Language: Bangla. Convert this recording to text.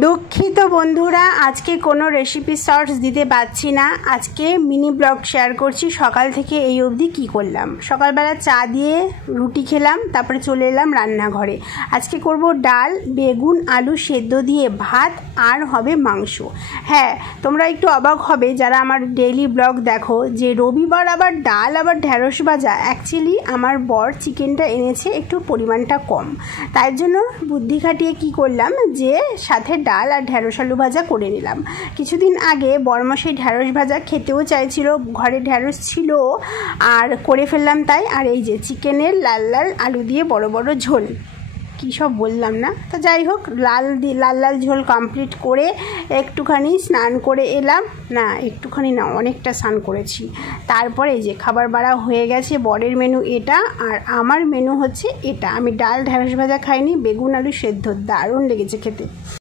দুঃখিত বন্ধুরা, আজকে কোনো রেসিপি শর্টস দিতে পারছি না। আজকে মিনি ব্লগ শেয়ার করছি সকাল থেকে এই অবধি কী করলাম। সকালবেলা চা দিয়ে রুটি খেলাম, তারপরে চলে এলাম রান্নাঘরে। আজকে করব ডাল, বেগুন আলু সেদ্ধ দিয়ে ভাত, আর হবে মাংস। হ্যাঁ, তোমরা একটু অবাক হবে যারা আমার ডেইলি ব্লগ দেখো যে রবিবার আবার ডাল আবার ঢ্যাঁড়স ভাজা। অ্যাকচুয়ালি আমার বর চিকেনটা এনেছে একটু পরিমাণটা কম, তাই জন্য বুদ্ধি খাটিয়ে কী করলাম যে সাথে ডাল আর ঢ্যাঁড়স আলু ভাজা করে নিলাম। কিছুদিন আগে বরমশাই ঢ্যাঁড়স ভাজা খেতেও চাইছিল, ঘরে ঢ্যাঁড়স ছিল আর করে ফেললাম তাই। আর এই যে চিকেনের লাল লাল আলু দিয়ে বড় বড় ঝোল, কী সব বললাম না। তো যাই হোক, লাল লাল ঝোল কমপ্লিট করে একটুখানি স্নান করে এলাম। না একটুখানি না, অনেকটা স্নান করেছি। তারপরে এই যে খাবার বাড়া হয়ে গেছে। বরের মেনু এটা আর আমার মেনু হচ্ছে এটা। আমি ডাল ঢ্যাঁড়স ভাজা খাইনি, বেগুন আলু সেদ্ধ, দারুণ লেগেছে খেতে।